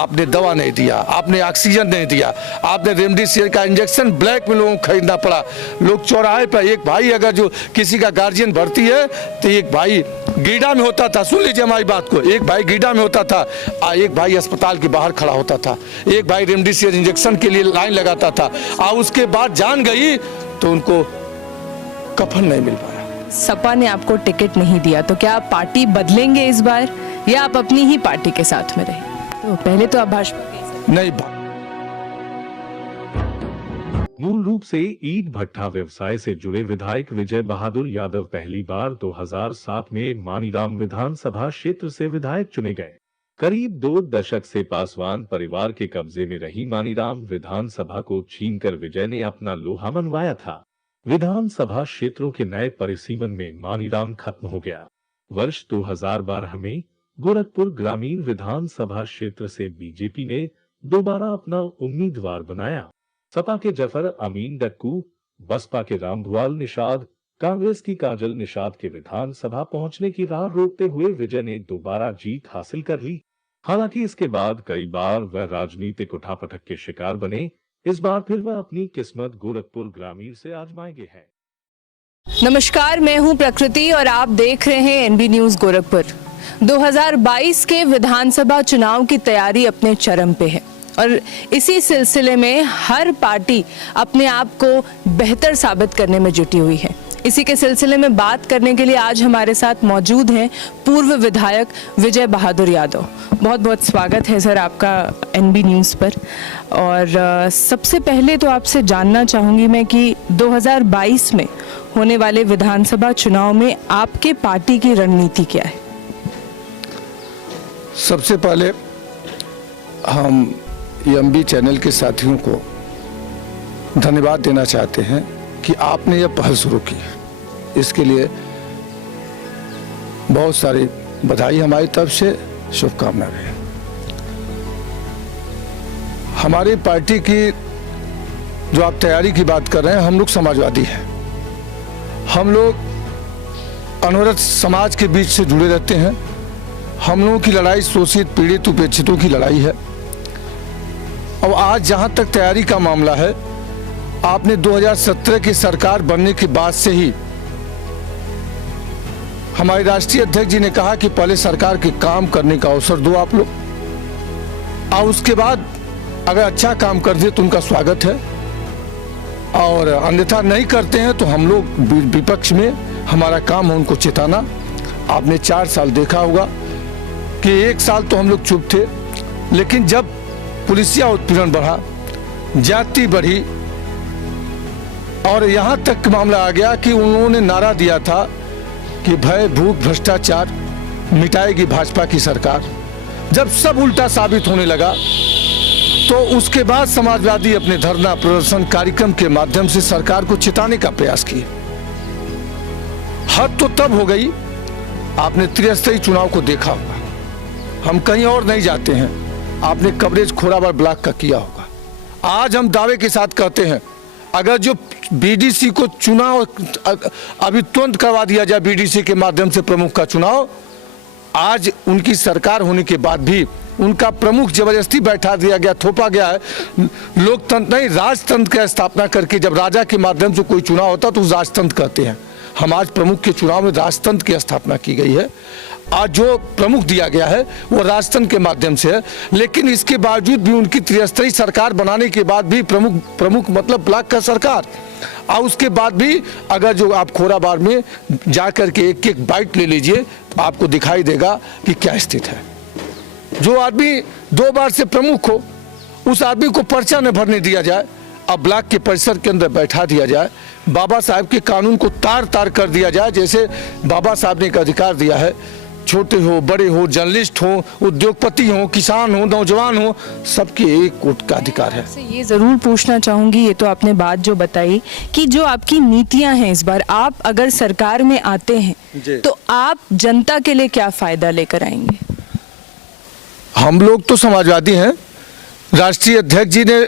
आपने दवा नहीं दिया, आपने ऑक्सीजन नहीं दिया, आपने रेमडेसिविर का इंजेक्शन ब्लैक में लोगों को खरीदना पड़ा। लोग चौराहे पर, एक भाई अगर जो किसी का गार्जियन भर्ती है तो एक भाई गीडा में होता था, सुन लीजिए हमारी बात को, एक भाई गीडा में होता था, एक भाई अस्पताल के बाहर खड़ा होता था, एक भाई रेमडेसिविर इंजेक्शन के लिए लाइन लगाता था, और उसके बाद जान गई तो उनको कफन नहीं मिल पाया। सपा ने आपको टिकट नहीं दिया तो क्या आप पार्टी बदलेंगे इस बार, या आप अपनी ही पार्टी के साथ में रहें? तो पहले तो आप भाजपा के नहीं। मूल रूप से ईंट भट्ठा व्यवसाय से जुड़े विधायक विजय बहादुर यादव पहली बार 2007 में मानीराम विधानसभा क्षेत्र से विधायक चुने गए। करीब 2 दशक से पासवान परिवार के कब्जे में रही मानीराम विधानसभा को छीनकर विजय ने अपना लोहा मनवाया था। विधानसभा क्षेत्रों के नए परिसीमन में मानीराम खत्म हो गया। वर्ष 2012 में गोरखपुर ग्रामीण विधानसभा क्षेत्र से बीजेपी ने दोबारा अपना उम्मीदवार बनाया। सपा के जफर अमीन डक्कू, बसपा के रामभुआल निषाद, कांग्रेस की काजल निषाद के विधानसभा पहुंचने की राह रोकते हुए विजय ने दोबारा जीत हासिल कर ली। हालांकि इसके बाद कई बार वह राजनीतिक उठापटक के शिकार बने। इस बार फिर वह अपनी किस्मत गोरखपुर ग्रामीण से आजमाएंगे हैं। नमस्कार, मैं हूं प्रकृति और आप देख रहे हैं एनबी न्यूज गोरखपुर। 2022 के विधानसभा चुनाव की तैयारी अपने चरम पे है और इसी सिलसिले में हर पार्टी अपने आप को बेहतर साबित करने में जुटी हुई है। इसी के सिलसिले में बात करने के लिए आज हमारे साथ मौजूद हैं पूर्व विधायक विजय बहादुर यादव। बहुत बहुत स्वागत है सर आपका एनबी न्यूज़ पर। और सबसे पहले तो आपसे जानना चाहूँगी मैं कि 2022 में होने वाले विधानसभा चुनाव में आपके पार्टी की रणनीति क्या है? सबसे पहले हम एमबी चैनल के साथियों को धन्यवाद देना चाहते हैं कि आपने यह पहल शुरू की। इसके लिए बहुत सारी बधाई हमारी तरफ से, शुभकामनाएं हैं। हमारी पार्टी की जो आप तैयारी की बात कर रहे हैं, हम लोग समाजवादी हैं। हम लोग अनवरत समाज के बीच से जुड़े रहते हैं। हम लोगों की लड़ाई शोषित, पीड़ित, उपेक्षितों की लड़ाई है। और आज जहां तक तैयारी का मामला है, आपने 2017 की सरकार बनने के बाद से ही हमारे राष्ट्रीय अध्यक्ष जी ने कहा कि पहले सरकार के काम करने का अवसर दो आप लोग, और उसके बाद अगर अच्छा काम कर दे तो उनका स्वागत है, और अन्यथा नहीं करते हैं तो हम लोग विपक्ष में हमारा काम है उनको चेताना। आपने 4 साल देखा होगा कि 1 साल तो हम लोग चुप थे, लेकिन जब पुलिसिया उत्पीड़न बढ़ा, जाति बढ़ी, और यहां तक मामला आ गया कि उन्होंने नारा दिया था कि भय, भूख, भ्रष्टाचार मिटाएगी भाजपा की सरकार। जब सब उल्टा साबित होने लगा तो उसके बाद समाजवादी अपने धरना प्रदर्शन कार्यक्रम के माध्यम से सरकार को चिताने का प्रयास किए। हद तो तब हो गई, आपने त्रिस्तरीय चुनाव को देखा होगा, हम कहीं और नहीं जाते हैं, आपने कवरेज खोराबार ब्लॉक का किया होगा। आज हम दावे के साथ कहते हैं, अगर जो बीडीसी को चुनाव अभी तुरंत करवा दिया जाए, बीडीसी के माध्यम से प्रमुख का चुनाव, आज उनकी सरकार होने के बाद भी उनका प्रमुख जबरदस्ती बैठा दिया गया, थोपा गया है। लोकतंत्र नहीं, राजतंत्र की स्थापना करके जब राजा के माध्यम से कोई चुनाव होता तो राजतंत्र कहते हैं। हम आज प्रमुख के चुनाव में राजतंत्र की स्थापना की गई है। आज जो प्रमुख दिया गया है वो राजतंत्र के माध्यम से है, लेकिन इसके बावजूद भी उनकी त्रिस्तरीय सरकार बनाने के बाद भी प्रमुख मतलब ब्लॉक का सरकार, और उसके बाद भी अगर जो आप खोराबार में जाकर के एक बाइट ले लीजिए तो आपको दिखाई देगा कि क्या स्थिति है। जो आदमी 2 बार से प्रमुख हो, उस आदमी को पर्चा न भरने दिया जाए, अब ब्लॉक के परिसर के अंदर बैठा दिया जाए, बाबा साहब के कानून को तार तार कर दिया जाए। जैसे बाबा साहब ने एक अधिकार दिया है, छोटे हो, बड़े हो, जर्नलिस्ट हो, उद्योगपति हो, किसान हो, नौजवान हो, सबके एक वोट का अधिकार है। ये जरूर पूछना चाहूंगी, ये तो आपने बात जो बताई कि जो आपकी नीतियां हैं इस बार, आप अगर सरकार में आते हैं तो आप जनता के लिए क्या फायदा लेकर आएंगे? हम लोग तो समाजवादी हैं। राष्ट्रीय अध्यक्ष जी ने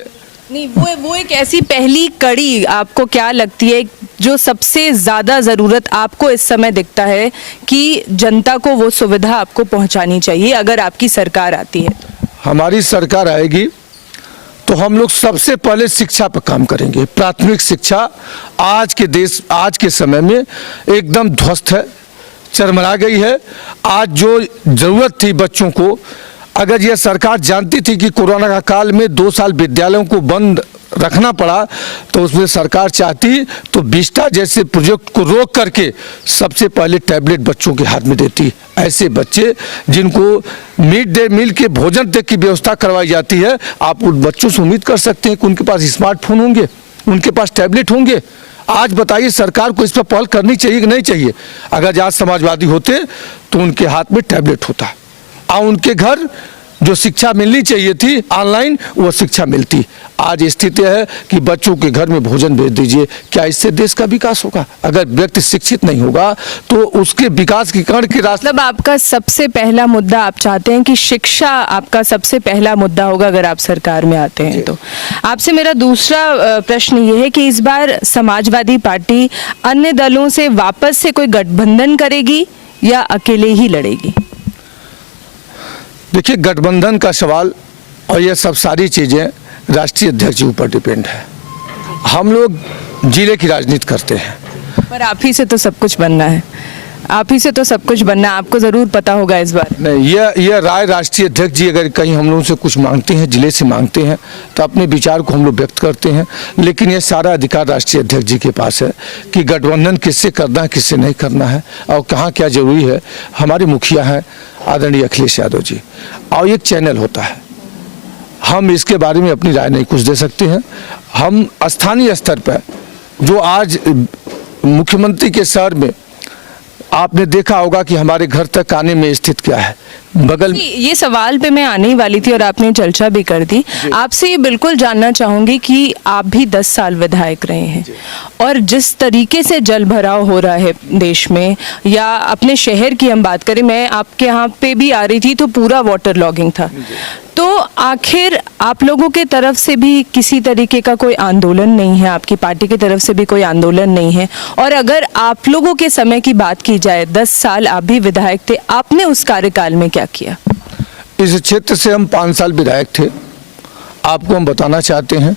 नहीं, वो एक ऐसी पहली कड़ी आपको क्या लगती है जो सबसे ज्यादा जरूरत आपको इस समय दिखता है कि जनता को वो सुविधा आपको पहुंचानी चाहिए अगर आपकी सरकार आती है? हमारी सरकार आएगी तो हम लोग सबसे पहले शिक्षा पर काम करेंगे। प्राथमिक शिक्षा आज के समय में एकदम ध्वस्त है, चरमरा गई है। आज जो जरूरत थी बच्चों को, अगर यह सरकार जानती थी कि कोरोना का काल में 2 साल विद्यालयों को बंद रखना पड़ा, तो उसमें सरकार चाहती तो विस्टा जैसे प्रोजेक्ट को रोक करके सबसे पहले टैबलेट बच्चों के हाथ में देती। ऐसे बच्चे जिनको मिड डे मील के भोजन तक की व्यवस्था करवाई जाती है, आप उन बच्चों से उम्मीद कर सकते हैं कि उनके पास स्मार्टफोन होंगे, उनके पास टैबलेट होंगे। आज बताइए सरकार को इस पर पहल करनी चाहिए कि नहीं चाहिए? अगर आज समाजवादी होते तो उनके हाथ में टैबलेट होता और उनके घर जो शिक्षा मिलनी चाहिए थी ऑनलाइन, वो शिक्षा मिलती। आज स्थिति है कि बच्चों के घर में भोजन भेज दीजिए। क्या इससे देश का विकास होगा? अगर व्यक्ति शिक्षित नहीं होगा तो उसके विकास की कण के रास्ते। मतलब आपका सबसे पहला मुद्दा, आप चाहते हैं कि शिक्षा आपका सबसे पहला मुद्दा होगा अगर आप सरकार में आते हैं तो। आपसे मेरा दूसरा प्रश्न ये है कि इस बार समाजवादी पार्टी अन्य दलों से वापस से कोई गठबंधन करेगी या अकेले ही लड़ेगी? देखिए, गठबंधन का सवाल और ये सब सारी चीज़ें राष्ट्रीय अध्यक्ष जी ऊपर डिपेंड है। हम लोग जिले की राजनीति करते हैं। पर आप ही से तो सब कुछ बनना है, आप ही से तो सब कुछ बनना है, आपको ज़रूर पता होगा इस बार। नहीं, यह राय राष्ट्रीय अध्यक्ष जी अगर कहीं हम लोगों से कुछ मांगते हैं, जिले से मांगते हैं, तो अपने विचार को हम लोग व्यक्त करते हैं। लेकिन यह सारा अधिकार राष्ट्रीय अध्यक्ष जी के पास है कि गठबंधन किससे करना है, किससे नहीं करना है और कहाँ क्या जरूरी है। हमारे मुखिया हैं आदरणीय अखिलेश यादव जी, और एक चैनल होता है, हम इसके बारे में अपनी राय नहीं कुछ दे सकते हैं। हम स्थानीय स्तर पर जो आज मुख्यमंत्री के शहर में आपने देखा होगा कि हमारे घर तक आने में स्थित क्या है, बगल ये सवाल पे मैं आने ही वाली थी और आपने चर्चा भी कर दी। आपसे ये बिल्कुल जानना चाहूंगी कि आप भी 10 साल विधायक रहे हैं और जिस तरीके से जल भराव हो रहा है देश में, या अपने शहर की हम बात करें, मैं आपके यहाँ पे भी आ रही थी तो पूरा वाटर लॉगिंग था। तो आखिर आप लोगों के तरफ से भी किसी तरीके का कोई आंदोलन नहीं है, आपकी पार्टी की तरफ से भी कोई आंदोलन नहीं है? और अगर आप लोगों के समय की बात की जाए, 10 साल आप भी विधायक थे, आपने उस कार्यकाल में क्या किया? इस क्षेत्र से हम 5 साल विधायक थे। आपको हम बताना चाहते हैं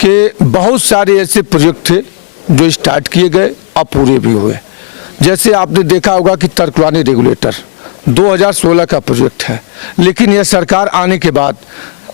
कि बहुत सारे ऐसे प्रोजेक्ट थे जो स्टार्ट किए गए और पूरे भी हुए। जैसे आपने देखा होगा कि तरकुलानी रेगुलेटर 2016 का प्रोजेक्ट है, लेकिन यह सरकार आने के बाद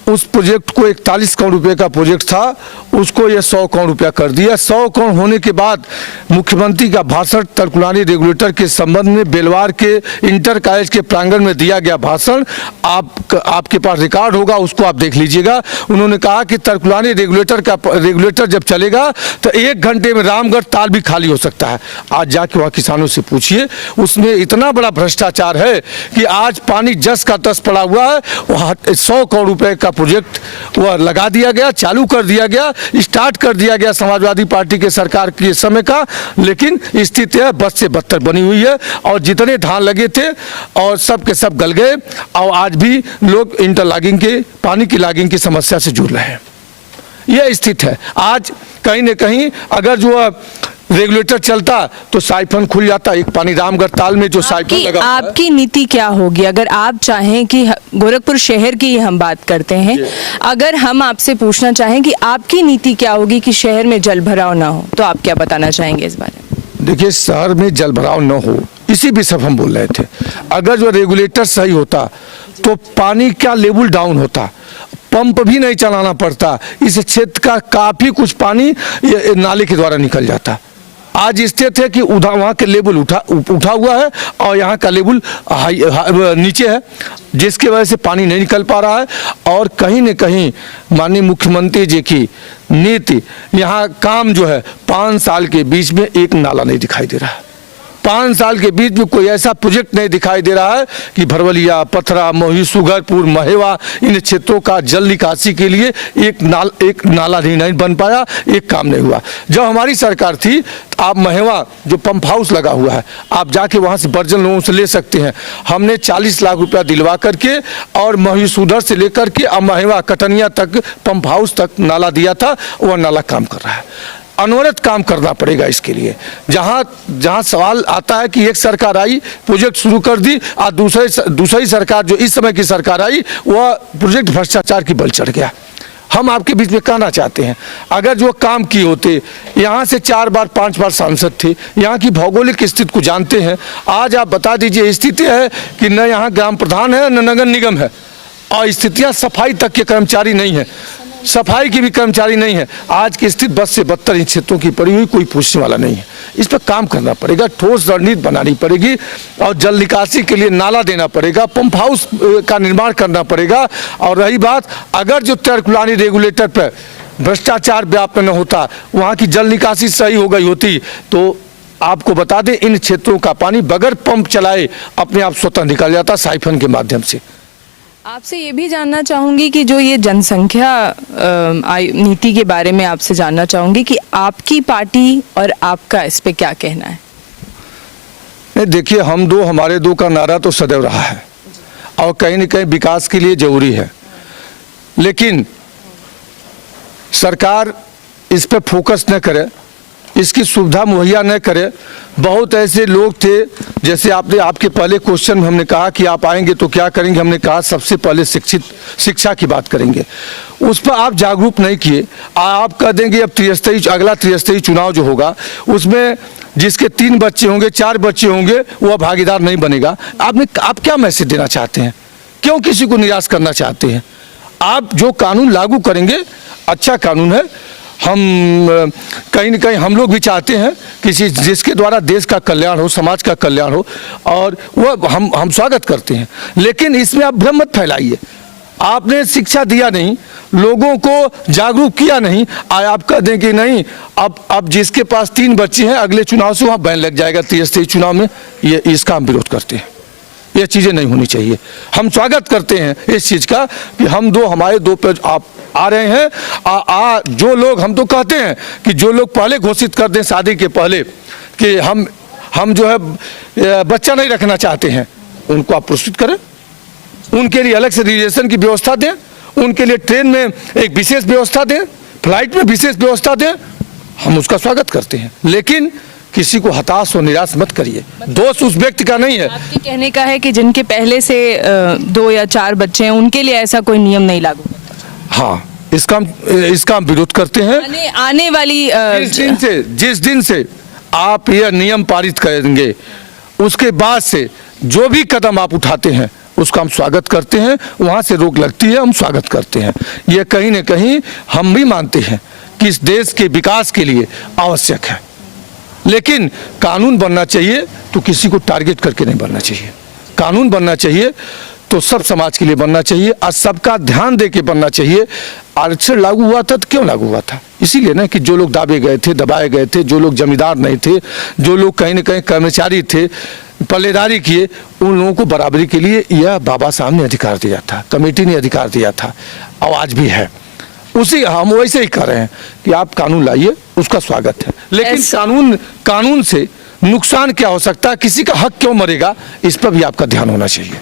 उस प्रोजेक्ट को 41 करोड़ रुपए का प्रोजेक्ट था, उसको ये 100 करोड़ रुपया कर दिया। 100 करोड़ होने के बाद मुख्यमंत्री का भाषण तरकुलानी रेगुलेटर के संबंध में बेलवार के इंटर कॉलेज के प्रांगण में दिया गया भाषण, आपके पास रिकॉर्ड होगा, उसको आप देख लीजिएगा। उन्होंने कहा कि तरकुलानी रेगुलेटर जब चलेगा तो 1 घंटे में रामगढ़ ताल भी खाली हो सकता है। आज जाके वहाँ किसानों से पूछिए, उसमें इतना बड़ा भ्रष्टाचार है कि आज पानी जस का तस पड़ा हुआ है। वहाँ 100 करोड़ रुपए का प्रोजेक्ट वह लगा दिया गया, चालू कर दिया गया, स्टार्ट कर दिया गया समाजवादी पार्टी के सरकार के समय का। लेकिन स्थिति है बद से बदतर बनी हुई है और जितने धान लगे थे और सब के सब गल गए और आज भी लोग इंटरलॉगिंग के पानी की लॉगिंग की समस्या से जूझ रहे हैं। यह स्थिति है। आज कहीं न कहीं अगर जो रेगुलेटर चलता तो साइफन खुल जाता। एक पानी रामगढ़ ताल में जो साइफन लगा, आपकी नीति क्या होगी अगर आप चाहें कि गोरखपुर शहर की हम बात करते हैं, अगर हम आपसे पूछना चाहें कि आपकी नीति क्या होगी कि शहर में जल भराव ना हो, तो आप क्या बताना चाहेंगे इस बारे में? देखिए, शहर में जल भराव न हो, इसी भी सब हम बोल रहे थे। अगर जो रेगुलेटर सही होता तो पानी का लेवल डाउन होता, पंप भी नहीं चलाना पड़ता, इस क्षेत्र का काफी कुछ पानी नाले के द्वारा निकल जाता। आज स्थित है कि उधर वहाँ के लेवल उठा हुआ है और यहाँ का लेवल नीचे है, जिसकी वजह से पानी नहीं निकल पा रहा है। और कहीं न कहीं माननीय मुख्यमंत्री जी की नीति, यहाँ काम जो है 5 साल के बीच में एक नाला नहीं दिखाई दे रहा है। 5 साल के बीच में कोई ऐसा प्रोजेक्ट नहीं दिखाई दे रहा है कि भरवलिया, पथरा, मोही, सुगरपुर, महेवा, इन क्षेत्रों का जल निकासी के लिए एक नाला नहीं बन पाया, एक काम नहीं हुआ। जब हमारी सरकार थी, आप महेवा जो पंप हाउस लगा हुआ है, आप जाके वहाँ से बर्जन लोगों से ले सकते हैं। हमने 40 लाख रुपया दिलवा करके और महीसुधर से लेकर के अब महेवा कटनिया तक पंप हाउस तक नाला दिया था, वह नाला काम कर रहा है। अनवरत काम करना पड़ेगा इसके लिए। जहां जहां सवाल आता है कि एक सरकार आई, प्रोजेक्ट शुरू कर दी, और दूसरी सरकार जो इस समय की सरकार आई वह प्रोजेक्ट भ्रष्टाचार की बल चढ़ गया। हम आपके बीच में कहना चाहते हैं, अगर जो काम किए होते, यहाँ से 4 बार 5 बार सांसद थे, यहाँ की भौगोलिक स्थिति को जानते हैं। आज आप बता दीजिए, स्थिति है कि न यहाँ ग्राम प्रधान है न नगर निगम है, और स्थितियाँ सफाई तक के कर्मचारी नहीं है, सफाई की भी कर्मचारी नहीं है। आज की स्थिति बद से बदतर इन क्षेत्रों की पड़ी हुई, कोई पूछने वाला नहीं है। इस पर काम करना पड़ेगा, ठोस रणनीति बनानी पड़ेगी, और जल निकासी के लिए नाला देना पड़ेगा, पंप हाउस का निर्माण करना पड़ेगा। और रही बात, अगर जो तरकुलानी रेगुलेटर पर भ्रष्टाचार व्याप्त न होता, वहाँ की जल निकासी सही हो गई होती, तो आपको बता दें इन क्षेत्रों का पानी बगैर पंप चलाए अपने आप स्वतः निकल जाता साइफन के माध्यम से। आपसे ये भी जानना चाहूँगी कि जो ये जनसंख्या नीति के बारे में आपसे जानना चाहूँगी कि आपकी पार्टी और आपका इस पे क्या कहना है? नहीं, देखिए, हमारे दो का नारा तो सदैव रहा है, और कहीं न कहीं विकास के लिए जरूरी है, लेकिन सरकार इस पे फोकस न करे, इसकी सुविधा मुहैया न करे। बहुत ऐसे लोग थे, जैसे आपके पहले क्वेश्चन में हमने कहा कि आप आएंगे तो क्या करेंगे, हमने कहा सबसे पहले शिक्षा की बात करेंगे। उस पर आप जागरूक नहीं किए। आप कह देंगे अब अगला त्रिस्तरीय चुनाव जो होगा उसमें जिसके 3 बच्चे होंगे, 4 बच्चे होंगे, वह भागीदार नहीं बनेगा। आप क्या मैसेज देना चाहते हैं? क्यों किसी को निराश करना चाहते हैं? आप जो कानून लागू करेंगे अच्छा कानून है। हम कहीं न कहीं हम लोग भी चाहते हैं जिसके द्वारा देश का कल्याण हो, समाज का कल्याण हो, और वह हम स्वागत करते हैं। लेकिन इसमें आप भ्रम मत फैलाइए। आपने शिक्षा दिया नहीं, लोगों को जागरूक किया नहीं, आप कह दें कि नहीं अब जिसके पास 3 बच्चे हैं अगले चुनाव से वहाँ बैन लग जाएगा त्रिस्तरीय चुनाव में। इसका हम विरोध करते हैं। ये चीज़ें नहीं होनी चाहिए। हम स्वागत करते हैं इस चीज़ का कि हमारे दो पे आप आ रहे हैं। जो लोग, हम तो कहते हैं कि जो लोग पहले घोषित कर दें शादी के पहले कि हम जो है बच्चा नहीं रखना चाहते हैं, उनको आप पुरस्कृत करें, उनके लिए अलग से रिजर्वेशन की व्यवस्था दें, उनके लिए ट्रेन में एक विशेष व्यवस्था दें, फ्लाइट में विशेष व्यवस्था दें। हम उसका स्वागत करते हैं, लेकिन किसी को हताश और निराश मत करिए। दोष उस व्यक्ति का नहीं है। आपके कहने का है कि जिनके पहले से 2 या 4 बच्चे हैं उनके लिए ऐसा कोई नियम नहीं लागू? हाँ, इसका हम विरोध करते हैं। आने वाली जिस दिन से आप यह नियम पारित करेंगे, उसके बाद से जो भी कदम आप उठाते हैं उसका हम स्वागत करते हैं। वहाँ से रोक लगती है, हम स्वागत करते हैं। ये कहीं न कहीं हम भी मानते हैं कि इस देश के विकास के लिए आवश्यक है, लेकिन कानून बनना चाहिए तो किसी को टारगेट करके नहीं बनना चाहिए। कानून बनना चाहिए तो सब समाज के लिए बनना चाहिए, और सबका ध्यान दे के बनना चाहिए। आरक्षण लागू हुआ था तो क्यों लागू हुआ था? इसीलिए ना कि जो लोग दाबे गए थे, दबाए गए थे, जो लोग जमींदार नहीं थे, जो लोग कहीं न कहीं कर्मचारी थे, पल्लेदारी किए, उन लोगों को बराबरी के लिए यह बाबा साहब ने अधिकार दिया था, कमेटी ने अधिकार दिया था, और आज भी है। हम वैसे ही कर रहे हैं कि आप कानून लाइए, उसका स्वागत है, लेकिन कानून से नुकसान क्या हो सकता है, किसी का हक क्यों मरेगा, इस पर भी आपका ध्यान होना चाहिए।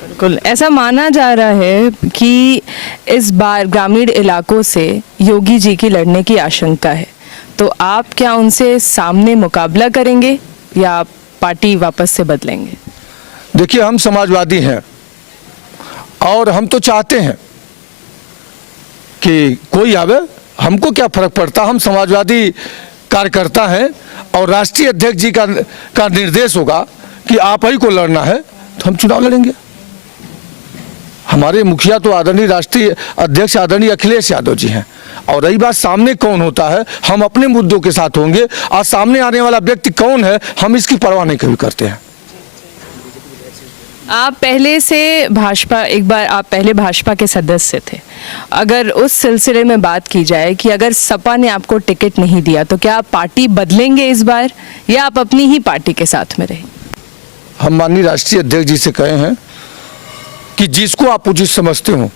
बिल्कुल, ऐसा माना जा रहा है कि इस बार ग्रामीण इलाकों से योगी जी की लड़ने की आशंका है, तो आप क्या उनसे सामने मुकाबला करेंगे या पार्टी वापस से बदलेंगे? देखिए, हम समाजवादी हैं और हम तो चाहते हैं कि कोई आवे, हमको क्या फर्क पड़ता। हम समाजवादी कार्यकर्ता हैं और राष्ट्रीय अध्यक्ष जी का निर्देश होगा कि आप ही को लड़ना है तो हम चुनाव लड़ेंगे। हमारे मुखिया तो आदरणीय राष्ट्रीय अध्यक्ष आदरणीय अखिलेश यादव जी हैं, और रही बात सामने कौन होता है, हम अपने मुद्दों के साथ होंगे, और सामने आने वाला व्यक्ति कौन है हम इसकी परवाह नहीं कभी करते हैं। आप पहले से भाजपा, एक बार आप पहले भाजपा के सदस्य थे, अगर उस सिलसिले में बात की जाए कि अगर सपा ने आपको टिकट नहीं दिया तो क्या आप पार्टी बदलेंगे इस बार, या आप अपनी ही पार्टी के साथ में रहेंगे? हम माननीय राष्ट्रीय अध्यक्ष जी से कहे हैं कि जिसको आप उचित समझते हो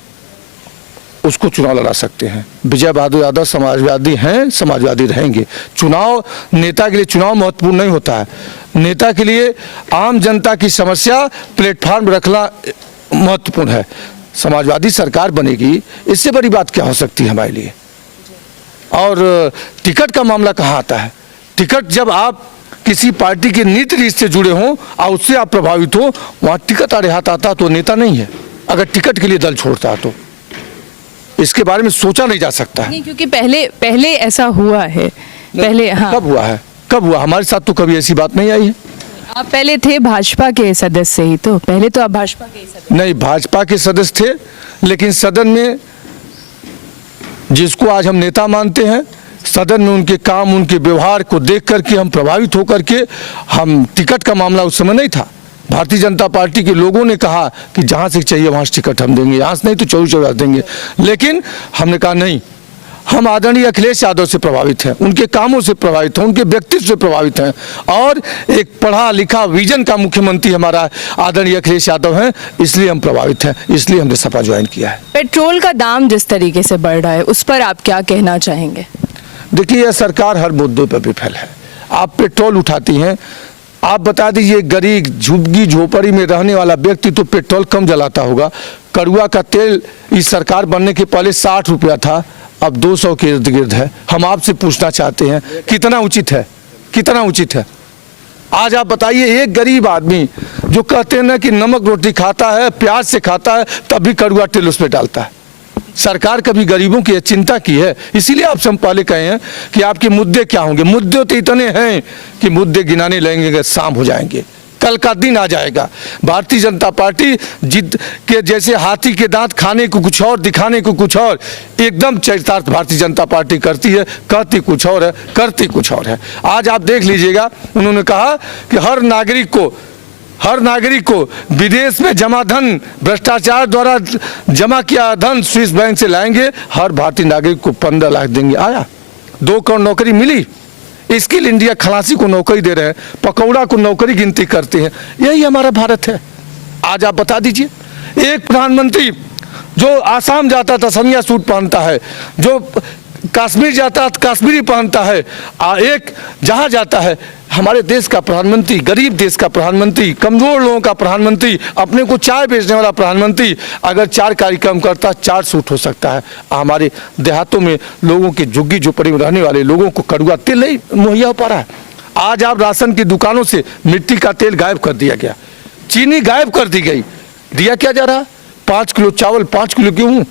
उसको चुनाव लड़ा सकते हैं। विजय बहादुर यादव समाजवादी हैं, समाजवादी रहेंगे। चुनाव नेता के लिए चुनाव महत्वपूर्ण नहीं होता है, नेता के लिए आम जनता की समस्या प्लेटफॉर्म रखना महत्वपूर्ण है। समाजवादी सरकार बनेगी, इससे बड़ी बात क्या हो सकती है हमारे लिए। और टिकट का मामला कहाँ आता है? टिकट जब आप किसी पार्टी के नीति रीति से जुड़े हों और उससे आप प्रभावित हो, वहाँ टिकट आड़े हाथ आता तो नेता नहीं है। अगर टिकट के लिए दल छोड़ता है तो इसके बारे में सोचा नहीं जा सकता है। नहीं, क्योंकि पहले ऐसा हुआ है। पहले हाँ, कब हुआ है? कब हुआ? हमारे साथ तो कभी ऐसी बात नहीं आई है। आप पहले थे भाजपा के सदस्य ही, तो पहले तो आप भाजपा के ही सदस्य। नहीं, भाजपा के सदस्य थे, लेकिन सदन में जिसको आज हम नेता मानते हैं, सदन में उनके काम, उनके व्यवहार को देख करके हम प्रभावित होकर के, हम टिकट का मामला उस समय नहीं था। भारतीय जनता पार्टी के लोगों ने कहा कि जहाँ से चाहिए वहाँ से टिकट हम देंगे, यहाँ से नहीं तो 24 देंगे। लेकिन हमने कहा नहीं, हम आदरणीय अखिलेश यादव से प्रभावित हैं, उनके कामों से प्रभावित हैं, उनके व्यक्तित्व से प्रभावित हैं, और एक पढ़ा लिखा विजन का मुख्यमंत्री हमारा आदरणीय अखिलेश यादव हैं, इसलिए हम प्रभावित हैं, इसलिए हमने सपा ज्वाइन किया है। पेट्रोल का दाम जिस तरीके से बढ़ रहा है, उस पर आप क्या कहना चाहेंगे? देखिए, यह सरकार हर मुद्दे पर विफल है। आप पेट्रोल उठाती हैं, आप बता दीजिए गरीब झुग्गी झोपड़ी में रहने वाला व्यक्ति तो पेट्रोल कम जलाता होगा। कड़ुआ का तेल इस सरकार बनने के पहले 60 रुपया था, अब 200 के इर्द गिर्द है। हम आपसे पूछना चाहते हैं, कितना उचित है? कितना उचित है? आज आप बताइए, एक गरीब आदमी जो कहते हैं ना कि नमक रोटी खाता है, प्याज से खाता है, तब भी कड़ुआ तेल उस पर डालता है। सरकार कभी गरीबों की चिंता की है? इसीलिए आपसे हम पहले कहे हैं कि आपके मुद्दे क्या होंगे। मुद्दे तो इतने हैं कि मुद्दे गिनाने लगेंगे, शाम हो जाएंगे, कल का दिन आ जाएगा। भारतीय जनता पार्टी जिद के जैसे हाथी के दांत, खाने को कुछ और, दिखाने को कुछ और, एकदम चरितार्थ भारतीय जनता पार्टी करती है। कहती कुछ और है, करती कुछ और है। आज आप देख लीजिएगा, उन्होंने कहा कि हर नागरिक को विदेश में जमा धन, भ्रष्टाचार द्वारा जमा किया धन स्विस बैंक से लाएंगे, हर भारतीय नागरिक को 15 लाख देंगे। आया 2 करोड़ नौकरी मिली। स्किल इंडिया खलासी को नौकरी दे रहे हैं, पकौड़ा को नौकरी गिनती करते हैं। यही हमारा भारत है। आज आप बता दीजिए, एक प्रधानमंत्री जो आसाम जाता था समिया सूट पहनता है, जो कश्मीर जाता तो कश्मीरी पहनता है, एक जहाँ जाता है हमारे देश का प्रधानमंत्री, गरीब देश का प्रधानमंत्री, कमजोर लोगों का प्रधानमंत्री, अपने को चाय बेचने वाला प्रधानमंत्री, अगर 4 कार्यक्रम करता 4 सूट हो सकता है। हमारे देहातों में लोगों के झुग्गी झोपड़ी में रहने वाले लोगों को कड़ुआ तेल नहीं मुहैया हो पा रहा है। आज आप राशन की दुकानों से मिट्टी का तेल गायब कर दिया गया, चीनी गायब कर दी गई। दिया क्या जा रहा? 5 किलो चावल, 5 किलो गेहूँ।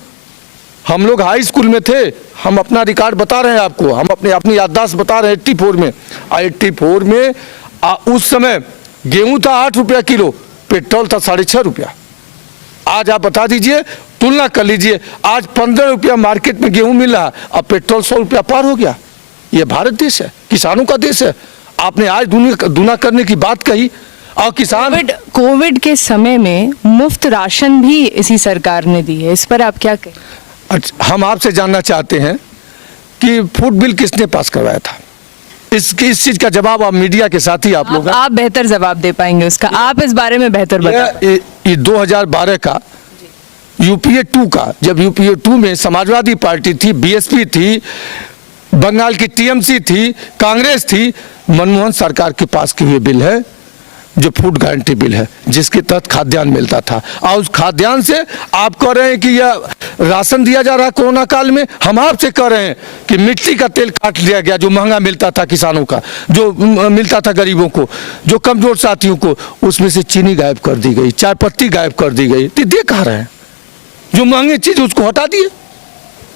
हम लोग हाई स्कूल में थे, हम अपना रिकॉर्ड बता रहे हैं आपको, हम अपनी याददाश्त बता रहे हैं। 84 में 84 में उस समय गेहूं था 8 रुपया किलो, पेट्रोल था 6.5 रुपया। आज आप बता दीजिए, तुलना कर लीजिए, आज 15 रुपया मार्केट में गेहूं मिल रहा, अब पेट्रोल 100 रुपया पार हो गया। ये भारत देश है, किसानों का देश है। आपने आज दूना करने की बात कही, और किसान कोविड के समय में मुफ्त राशन भी इसी सरकार ने दी है, इस पर आप क्या कहें? हम आपसे जानना चाहते हैं कि फूड बिल किसने पास करवाया था? इस चीज का जवाब आप मीडिया के साथ ही आप लोग आप बेहतर जवाब दे पाएंगे उसका, आप इस बारे में बेहतर बताएं। ये 2012 का यूपीए 2 का, जब यूपीए 2 में समाजवादी पार्टी थी, बीएसपी थी, बंगाल की टीएमसी थी, कांग्रेस थी, मनमोहन सरकार के पास की हुई बिल है जो फूड गारंटी बिल है, जिसके तहत खाद्यान्न मिलता था। और उस खाद्यान्न से आप कह रहे हैं कि यह राशन दिया जा रहा है कोरोना काल में। हम आपसे कह रहे हैं कि मिट्टी का तेल काट लिया गया, जो महंगा मिलता था किसानों का, जो मिलता था गरीबों को, जो कमजोर साथियों को, उसमें से चीनी गायब कर दी गई, चाय पत्ती गायब कर दी गई। तो दे कहाँ रहे हैं? जो महंगी चीज उसको हटा दिए।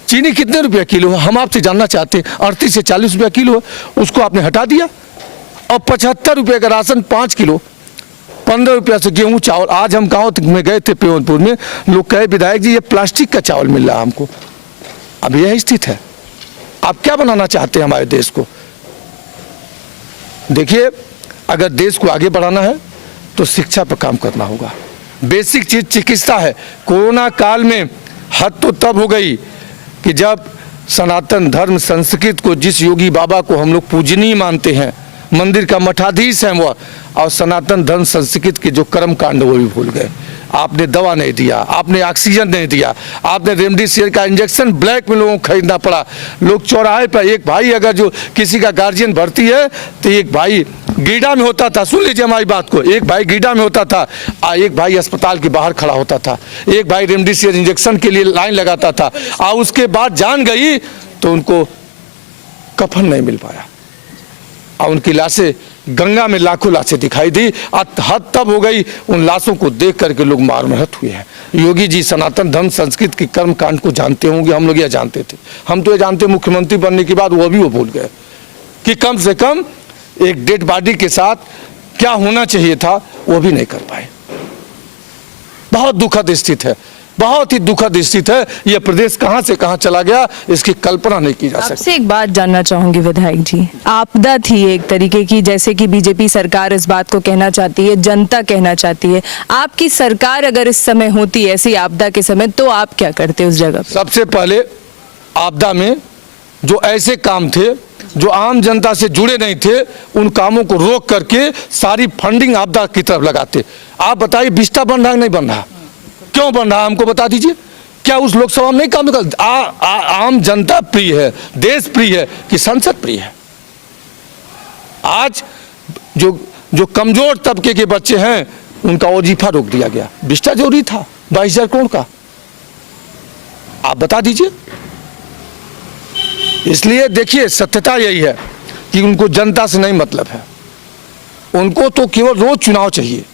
चीनी कितने रुपया किलो है? हम आपसे जानना चाहते हैं। 38 से 40 रुपया किलो है, उसको आपने हटा दिया। और 75 रुपये का राशन 5 किलो, 15 रुपया से गेहूं चावल। आज हम गांव में गए थे पेवनपुर में, लोग कहे विधायक जी ये प्लास्टिक का चावल मिल रहा है हमको। अब यह स्थिति है। आप क्या बनाना चाहते हैं हमारे देश को? देखिए, अगर देश को आगे बढ़ाना है तो शिक्षा पर काम करना होगा। बेसिक चीज चिकित्सा है। कोरोना काल में हद तो तब हो गई कि जब सनातन धर्म संस्कृत को, जिस योगी बाबा को हम लोग पूजनीय मानते हैं, मंदिर का मठाधीश है वो, और सनातन धर्म संस्कृत के जो कर्म कांड वो भी भूल गए। आपने दवा नहीं दिया, आपने ऑक्सीजन नहीं दिया, आपने रेमडेसिविर का इंजेक्शन ब्लैक में लोगों को खरीदना पड़ा। लोग चौराहे पर, एक भाई अगर जो किसी का गार्जियन भर्ती है तो एक भाई गीडा में होता था, सुन लीजिए हमारी बात को, एक भाई गीडा में होता था, एक भाई अस्पताल के बाहर खड़ा होता था, एक भाई रेमडेसिविर इंजेक्शन के लिए लाइन लगाता था, और उसके बाद जान गई तो उनको कफन नहीं मिल पाया और उनकी लाशें गंगा में लाखों लाशें दिखाई दी। हद तब हो गई उन लाशों को देख करके लोग मारमहत हुए हैं। योगी जी सनातन धर्म संस्कृत की कर्म कांड को जानते होंगे, हम लोग यह जानते थे। हम तो ये जानते मुख्यमंत्री बनने के बाद वो भूल गए कि कम से कम एक डेड बॉडी के साथ क्या होना चाहिए था, वो भी नहीं कर पाए। बहुत दुखद स्थिति है, बहुत ही दुखद स्थिति है। यह प्रदेश कहां से कहां चला गया, इसकी कल्पना नहीं की जा सकती। आपसे एक बात जानना चाहूंगी विधायक जी, आपदा थी एक तरीके की, जैसे कि बीजेपी सरकार इस बात को कहना चाहती है, जनता कहना चाहती है। आपकी सरकार अगर इस समय होती ऐसी आपदा के समय, तो आप क्या करते उस जगह पे? सबसे पहले आपदा में जो ऐसे काम थे जो आम जनता से जुड़े नहीं थे, उन कामों को रोक करके सारी फंडिंग आपदा की तरफ लगाते। आप बताइए बिस्टा बन रहा है नहीं बन रहा, क्यों बन रहा है हमको बता दीजिए। क्या उस लोकसभा में नहीं काम कर? आम जनता प्रिय है, देश प्रिय है कि संसद प्रिय है? आज जो कमजोर तबके के बच्चे हैं उनका वजीफा रोक दिया गया। बिस्टा जरूरी था 22,000 करोड़ का, आप बता दीजिए। इसलिए देखिए सत्यता यही है कि उनको जनता से नहीं मतलब है, उनको तो केवल रोज चुनाव चाहिए।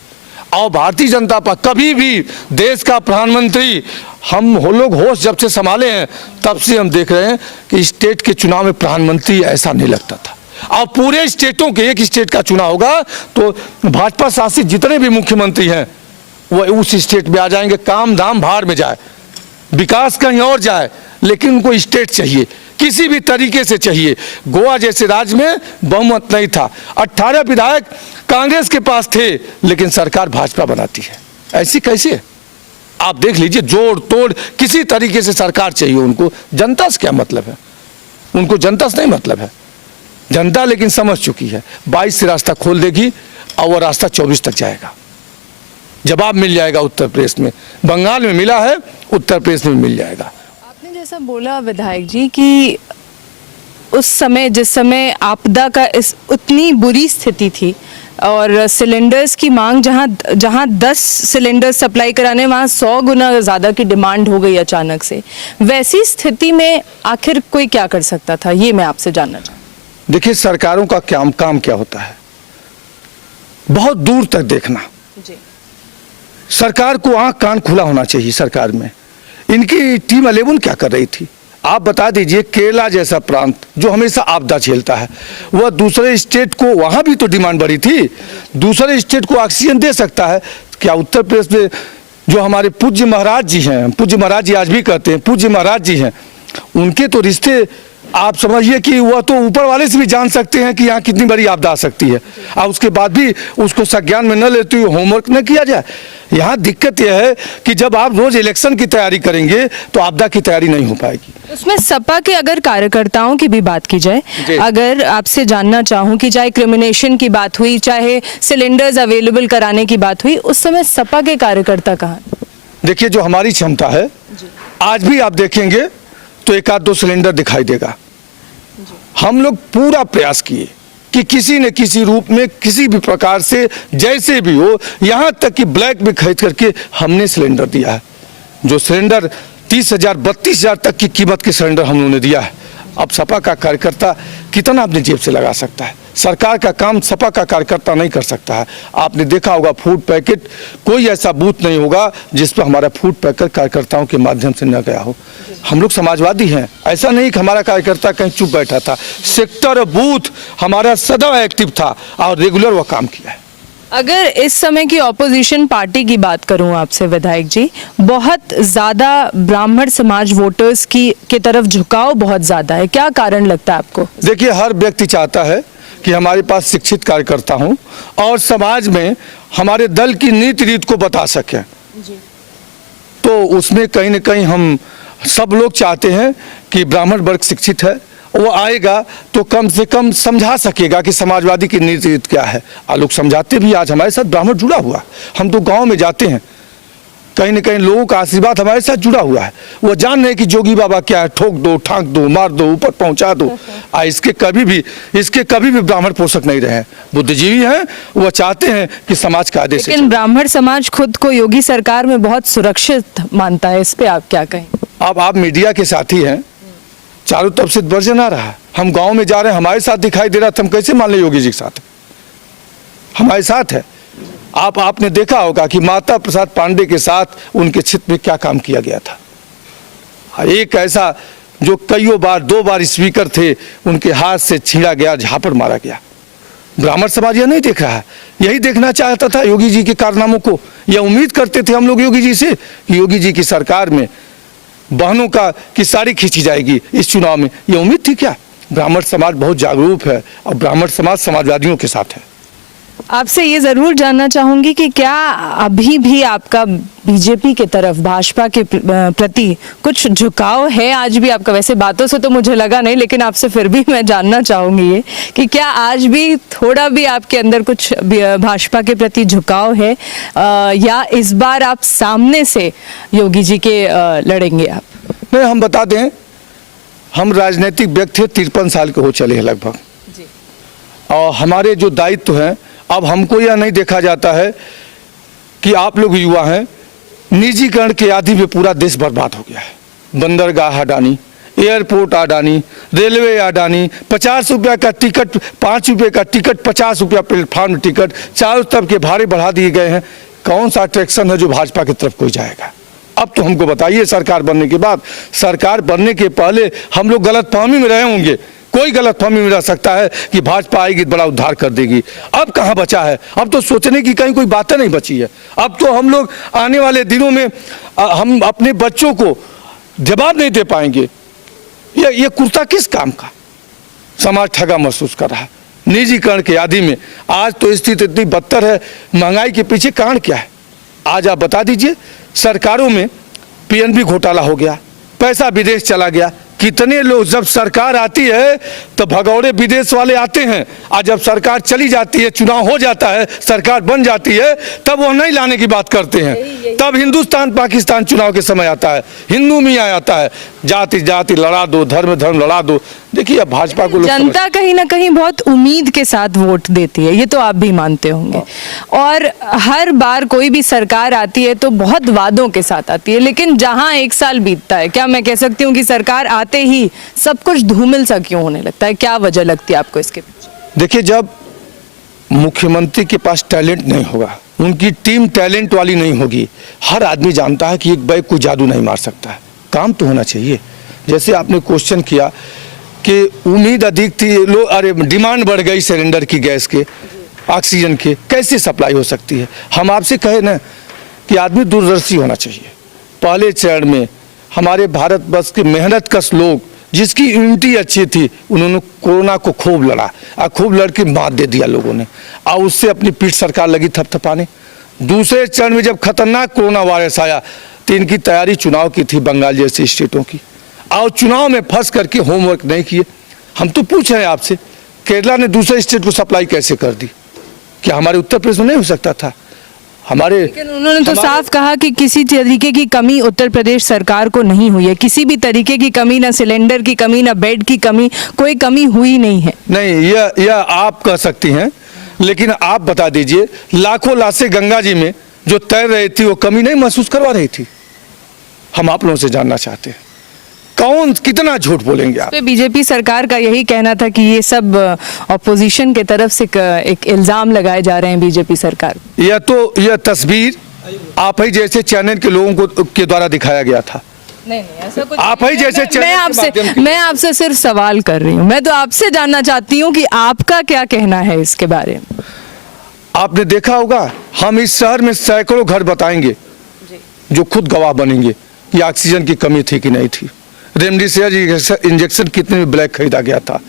और भारतीय जनता पार्टी कभी भी देश का प्रधानमंत्री, हम लोग होश जब से संभाले हैं तब से हम देख रहे हैं कि स्टेट के चुनाव में प्रधानमंत्री ऐसा नहीं लगता था। और पूरे स्टेटों के एक स्टेट का चुनाव होगा तो भाजपा शासित जितने भी मुख्यमंत्री हैं वो उस स्टेट में आ जाएंगे। काम धाम बाहर में जाए, विकास कहीं और जाए, लेकिन उनको स्टेट चाहिए, किसी भी तरीके से चाहिए। गोवा जैसे राज्य में बहुमत नहीं था, 18 विधायक कांग्रेस के पास थे, लेकिन सरकार भाजपा बनाती है। ऐसी कैसे? आप देख लीजिए, जोड़ तोड़ किसी तरीके से सरकार चाहिए उनको। जनता से क्या मतलब है? उनको जनता से नहीं मतलब है। जनता लेकिन समझ चुकी है 22 से रास्ता खोल देगी और वह रास्ता 24 तक जाएगा। जवाब मिल जाएगा उत्तर प्रदेश में, बंगाल में मिला है, उत्तर प्रदेश में मिल जाएगा। आपने जैसा बोला विधायक जी कि उस समय जिस समय आपदा का इस उतनी बुरी स्थिति थी और सिलेंडर्स की मांग जहां 10 सिलेंडर सप्लाई कराने वहां 100 गुना ज़्यादा की डिमांड हो गई अचानक से, वैसी स्थिति में आखिर कोई क्या कर सकता था, ये मैं आपसे जानना चाहूँ। देखिए सरकारों का काम क्या होता है, बहुत दूर तक देखना। जी। सरकार को आंख कान खुला होना चाहिए। सरकार में इनकी टीम 11 क्या कर रही थी, आप बता दीजिए। केरला जैसा प्रांत जो हमेशा आपदा झेलता है, वह दूसरे स्टेट को, वहां भी तो डिमांड बढ़ी थी, दूसरे स्टेट को ऑक्सीजन दे सकता है क्या? उत्तर प्रदेश में जो हमारे पूज्य महाराज जी हैं, पूज्य महाराज जी आज भी कहते हैं पूज्य महाराज जी हैं, उनके तो रिश्ते आप समझिए कि वह तो ऊपर वाले से भी जान सकते हैं कि यहाँ कितनी बड़ी आपदा आ सकती है, और उसके बाद भी उसको संज्ञान में न लेते हुए होमवर्क न किया जाए। यहाँ दिक्कत यह है कि जब आप रोज इलेक्शन की तैयारी करेंगे तो आपदा की तैयारी नहीं हो पाएगी। उसमें सपा के अगर कार्यकर्ताओं की भी बात की जाए, अगर आपसे जानना चाहूँ कि चाहे क्रिमिनेशन की बात हुई, चाहे सिलेंडर्स अवेलेबल कराने की बात हुई, उस समय सपा के कार्यकर्ता कहाँ? देखिए जो हमारी क्षमता है, आज भी आप देखेंगे तो 1-2 सिलेंडर दिखाई देगा। हम लोग पूरा प्रयास किए कि किसी न किसी रूप में, किसी भी प्रकार से, जैसे भी हो, यहाँ तक कि ब्लैक में खरीद करके हमने सिलेंडर दिया है। जो सिलेंडर 30,000 32,000 तक की कीमत के सिलेंडर हम लोगों ने दिया है। अब सपा का कार्यकर्ता कितना अपनी जेब से लगा सकता है? सरकार का काम सपा का कार्यकर्ता नहीं कर सकता है। आपने देखा होगा फूड पैकेट, कोई ऐसा बूथ नहीं होगा जिस पर हमारा फूड पैकेट कार्यकर्ताओं के माध्यम से न गया हो। हम लोग समाजवादी हैं, ऐसा नहीं कि हमारा कार्यकर्ता कहीं चुप बैठा था। सेक्टर और बूथ हमारा सदैव एक्टिव था और रेगुलर वह काम किया है। अगर इस समय की ऑपोजिशन पार्टी की बात करूं आपसे विधायक जी, बहुत ज़्यादा ब्राह्मण समाज वोटर्स की तरफ झुकाव बहुत ज़्यादा है, क्या कारण लगता है आपको? देखिए हर व्यक्ति चाहता है कि हमारे पास शिक्षित कार्यकर्ता हों और समाज में हमारे दल की नीति रीत को बता सकें। तो उसमें कहीं न कहीं हम सब लोग चाहते हैं कि ब्राह्मण वर्ग शिक्षित है, वो आएगा तो कम से कम समझा सकेगा कि समाजवादी की नीति रीत क्या है। लोग समझाते भी, आज हमारे साथ ब्राह्मण जुड़ा हुआ, हम तो गांव में जाते हैं, कहीं न कहीं लोगों का आशीर्वाद हमारे साथ जुड़ा हुआ है। वो जान रहे कि जोगी बाबा क्या है, ठोक दो, ठाक दो, मार दो, ऊपर पहुंचा दो। इसके कभी भी ब्राह्मण पोषक नहीं रहे, बुद्धिजीवी हैं, वो चाहते हैं कि समाज का आदेश। लेकिन ब्राह्मण समाज खुद को योगी सरकार में बहुत सुरक्षित मानता है, इस पे आप क्या कहें? अब आप मीडिया के साथी हैं, चारों तरफ से वर्जन आ रहा है, हम गांव में जा रहे हैं, हमारे साथ दिखाई दे रहा था, हम कैसे मान लें योगी जी के साथ? हमारे साथ है। आपने देखा होगा कि माता प्रसाद पांडे के साथ उनके क्षेत्र में क्या काम किया गया था। एक ऐसा जो कईयों बार, 2 बार स्पीकर थे, उनके हाथ से छीना गया, झापड़ मारा गया। ब्राह्मण समाज यह नहीं देख रहा है, यही देखना चाहता था योगी जी के कारनामों को। यह उम्मीद करते थे हम लोग योगी जी से कि योगी जी की सरकार में बहनों की साड़ी खींची जाएगी इस चुनाव में। यह उम्मीद थी क्या? ब्राह्मण समाज बहुत जागरूक है और ब्राह्मण समाज समाजवादियों के साथ है। आपसे ये जरूर जानना चाहूंगी कि क्या अभी भी आपका बीजेपी के तरफ, भाजपा के प्रति कुछ झुकाव है आज भी आपका? वैसे बातों से तो मुझे लगा नहीं, लेकिन आपसे फिर भी मैं जानना चाहूंगी ये कि क्या आज भी थोड़ा भी आपके अंदर कुछ भाजपा के प्रति झुकाव है, या इस बार आप सामने से योगी जी के लड़ेंगे आप? नहीं, हम बता दें, हम राजनीतिक व्यक्ति थे, 53 साल के हो चले हैं लगभग, और हमारे जो दायित्व हैं, अब हमको यह नहीं देखा जाता है कि आप लोग युवा हैं, निजीकरण के आदि में पूरा देश बर्बाद हो गया है। बंदरगाह अडानी, एयरपोर्ट अडानी, रेलवे अडानी, 50 रुपया का टिकट, 5 रुपये का टिकट, 50 रुपया प्लेटफॉर्म टिकट, चारों तरफ के भाड़े बढ़ा दिए गए हैं। कौन सा अट्रैक्शन है जो भाजपा की तरफ कोई जाएगा? अब तो हमको बताइए, सरकार बनने के बाद, सरकार बनने के पहले हम लोग गलतफहमी में रहे होंगे। कोई गलतफहमी में रह सकता है कि भाजपा आएगी बड़ा उद्धार कर देगी। अब कहाँ बचा है? अब तो सोचने की कहीं कोई बातें नहीं बची है। अब तो हम लोग आने वाले दिनों में हम अपने बच्चों को जवाब नहीं दे पाएंगे। ये कुर्ता किस काम का? समाज ठगा महसूस कर रहा है निजीकरण के आदि में। आज तो स्थिति इतनी बदतर है, महंगाई के पीछे कारण क्या है? आज आप बता दीजिए। सरकारों में पीएनबी घोटाला हो गया, पैसा विदेश चला गया। कितने लोग, जब सरकार आती है तो भगौड़े विदेश वाले आते हैं, और जब सरकार चली जाती है, चुनाव हो जाता है, सरकार बन जाती है, तब वो नहीं लाने की बात करते हैं। तब हिंदुस्तान पाकिस्तान चुनाव के समय आता है, हिंदू मियाँ आता है, जाति जाति लड़ा दो, धर्म धर्म लड़ा दो। देखिए, अब भाजपा को जनता कहीं ना कहीं बहुत उम्मीद के साथ वोट देती है, ये तो आप भी मानते होंगे। और हर बार कोई भी सरकार आती है तो बहुत वादों के साथ आती है, लेकिन जहां 1 साल बीतता है, क्या मैं कह सकती हूँ कि सरकार आते ही सब कुछ धूमिल सा क्यों होने लगता है? क्या वजह लगती है आपको इसके पीछे? देखिए, जब मुख्यमंत्री के पास टैलेंट नहीं होगा, उनकी टीम टैलेंट वाली नहीं होगी, हर आदमी जानता है कि एक बैग को जादू नहीं मार सकता है, काम तो होना चाहिए। जैसे आपने क्वेश्चन किया कि उम्मीद अधिक थी, लोग, अरे डिमांड बढ़ गई सिलेंडर की, गैस के, ऑक्सीजन के, कैसे सप्लाई हो सकती है? हम आपसे कहे ना कि आदमी दूरदर्शी होना चाहिए। पहले चरण में हमारे भारतवर्ष के मेहनतकश लोग, जिसकी इम्यूनिटी अच्छी थी, उन्होंने कोरोना को खूब लड़ा, और खूब लड़ के मात दे दिया लोगों ने, और उससे अपनी पीठ सरकार लगी थपथपाने। दूसरे चरण में जब खतरनाक कोरोना वायरस आया तो इनकी तैयारी चुनाव की थी, बंगाल जैसी स्टेटों की, और चुनाव में फंस करके होमवर्क नहीं किए। हम तो पूछ रहे हैं आपसे, केरला ने दूसरे स्टेट को सप्लाई कैसे कर दी? क्या हमारे उत्तर प्रदेश में नहीं हो सकता था? लेकिन उन्होंने तो साफ कहा कि किसी तरीके की कमी उत्तर प्रदेश सरकार को नहीं हुई है, किसी भी तरीके की कमी, ना सिलेंडर की कमी, ना बेड की कमी, कोई कमी हुई नहीं है। नहीं, यह आप कह सकती हैं, लेकिन आप बता दीजिए, लाखों लाशें गंगा जी में जो तैर रही थी, वो कमी नहीं महसूस करवा रही थी? हम आप लोगों से जानना चाहते हैं, कौन कितना झूठ बोलेंगे आप? तो बीजेपी सरकार का यही कहना था कि ये सब ऑपोजिशन के तरफ से एक इल्जाम लगाए जा रहे हैं बीजेपी सरकार। यह तस्वीर आप ही जैसे चैनल के लोगों को के द्वारा दिखाया गया था। नहीं, ऐसा कुछ आप ही जैसे मैं आपसे सिर्फ सवाल कर रही हूँ। मैं तो आपसे जानना चाहती हूँ कि आपका क्या कहना है इसके बारे में। आपने देखा होगा, हम इस शहर में सैकड़ों घर बताएंगे जो खुद गवाह बनेंगे कि ऑक्सीजन की कमी थी कि नहीं थी, रेमडेसिविर इंजेक्शन कितने में ब्लैक खरीदा गया था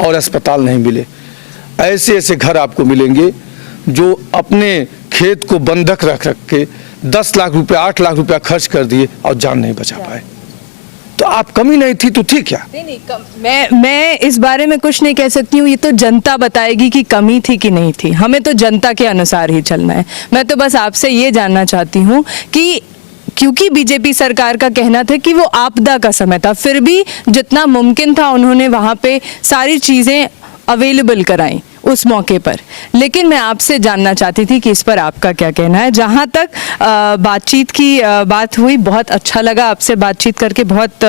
और अस्पताल नहीं मिले। ऐसे ऐसे घर आपको मिलेंगे जो अपने खेत को बंधक रख के 10 लाख रुपया, 8 लाख रुपया खर्च कर दिए और जान नहीं बचा पाए। तो आप कमी नहीं थी तो थी क्या? नहीं, मैं इस बारे में कुछ नहीं कह सकती हूँ। ये तो जनता बताएगी कि कमी थी कि नहीं थी। हमें तो जनता के अनुसार ही चलना है। मैं तो बस आपसे ये जानना चाहती हूँ कि क्योंकि बीजेपी सरकार का कहना था कि वो आपदा का समय था, फिर भी जितना मुमकिन था उन्होंने वहाँ पे सारी चीज़ें अवेलेबल कराई, उस मौके पर। लेकिन मैं आपसे जानना चाहती थी कि इस पर आपका क्या कहना है। जहाँ तक बातचीत की बात हुई, बहुत अच्छा लगा आपसे बातचीत करके। बहुत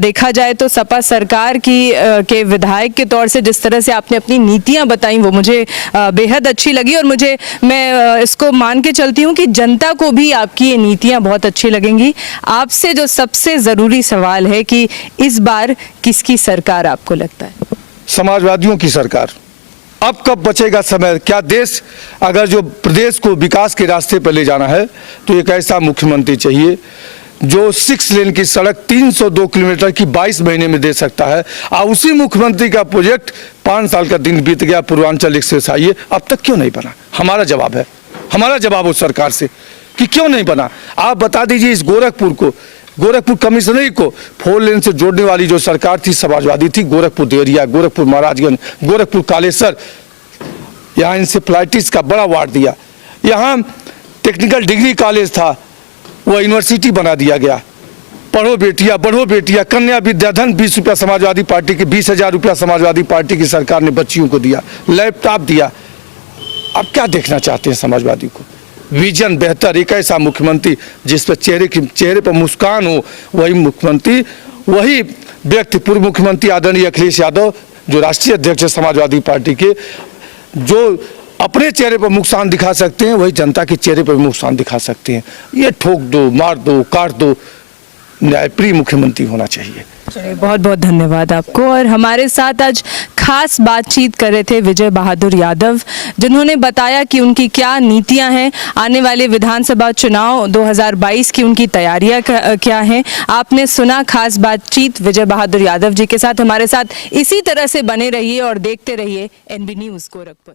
देखा जाए तो सपा सरकार की के विधायक के तौर से जिस तरह से आपने अपनी नीतियाँ बताई वो मुझे बेहद अच्छी लगी, और मैं इसको मान के चलती हूँ कि जनता को भी आपकी ये नीतियाँ बहुत अच्छी लगेंगी। आपसे जो सबसे ज़रूरी सवाल है कि इस बार किसकी सरकार आपको लगता है? समाजवादियों की सरकार। अब कब बचेगा समय? क्या देश अगर जो प्रदेश को विकास के रास्ते पर ले जाना है तो एक ऐसा मुख्यमंत्री चाहिए जो 6 लेन की सड़क 302 किलोमीटर की 22 महीने में दे सकता है। और उसी मुख्यमंत्री का प्रोजेक्ट 5 साल का दिन बीत गया, पूर्वांचल एक्सप्रेस हाईवे अब तक क्यों नहीं बना? हमारा जवाब है, हमारा जवाब उस सरकार से कि क्यों नहीं बना। आप बता दीजिए इस गोरखपुर कमिश्नरी को 4 लेन से जोड़ने वाली जो सरकार थी समाजवादी थी। गोरखपुर देवरिया, गोरखपुर महाराजगंज, गोरखपुर कालेसर, यहाँ इंसेफ्लाइटिस का बड़ा वार्ड दिया। यहाँ टेक्निकल डिग्री कॉलेज था, वह यूनिवर्सिटी बना दिया गया। पढ़ो बेटिया बढ़ो बेटिया, कन्या विद्याधन 20 रुपया समाजवादी पार्टी के, 20,000 रुपया समाजवादी पार्टी की सरकार ने बच्चियों को दिया, लैपटॉप दिया। अब क्या देखना चाहते हैं समाजवादी को? विजन बेहतर, एक ऐसा मुख्यमंत्री जिस पर चेहरे पर मुस्कान हो, वही मुख्यमंत्री, वही व्यक्ति पूर्व मुख्यमंत्री आदरणीय अखिलेश यादव जो राष्ट्रीय अध्यक्ष है समाजवादी पार्टी के, जो अपने चेहरे पर मुस्कान दिखा सकते हैं, वही जनता के चेहरे पर मुस्कान दिखा सकते हैं। ये ठोक दो, मार दो, काट दो, न्यायप्रिय मुख्यमंत्री होना चाहिए। चलिए, बहुत बहुत धन्यवाद आपको। और हमारे साथ आज खास बातचीत कर रहे थे विजय बहादुर यादव, जिन्होंने बताया कि उनकी क्या नीतियां हैं, आने वाले विधानसभा चुनाव 2022 की उनकी तैयारियां क्या हैं। आपने सुना खास बातचीत विजय बहादुर यादव जी के साथ। हमारे साथ इसी तरह से बने रहिए और देखते रहिए NB न्यूज़ गोरखपुर।